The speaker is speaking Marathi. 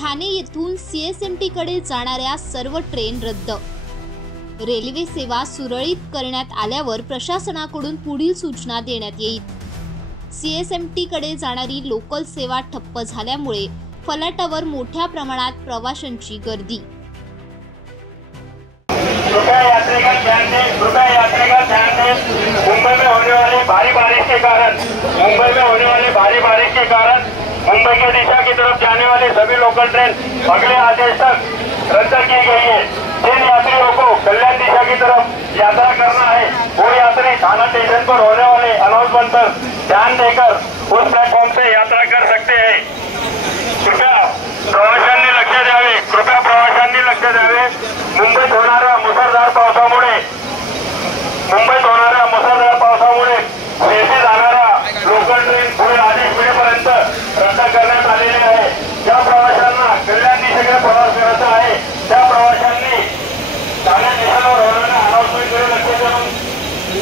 ठाणे येथून CSMT कडे जाणाऱ्या सर्व ट्रेन रद्द। रेल्वे सेवा सुरळीत करण्यात आल्यावर प्रशासनाकडून पुढील सूचना देण्यात येईल। CSMT कडे जाणारी लोकल सेवा ठप्प झाल्यामुळे फलाटावर मोठ्या प्रमाणात प्रवाशांची गर्दी। कृपया यात्रीगण ध्यान दें, मुंबई में होने वाली भारी बारिश के कारण मुंबई की दिशा की तरफ जाने वाली सभी लोकल ट्रेन अगले आदेश तक रद्द की गई है। जिन यात्रियों को कल्याण दिशा की तरफ यात्रा करना है वो यात्री थाना स्टेशन पर होने वाले अनाउंसमेंट पर ध्यान देकर उस प्लेटफॉर्म से यात्रा कर सकते हैं। कृपया प्रवाशांनी लक्ष द्यावे। मुंबईत होणाऱ्या मुसळधार पावसामुळे येथे जाणारा लोकल ट्रेन पुढे आदेश मिळेपर्यंत रद्द करण्यात आलेली आहे। ज्या प्रवाशांना कल्याण दिशेकडे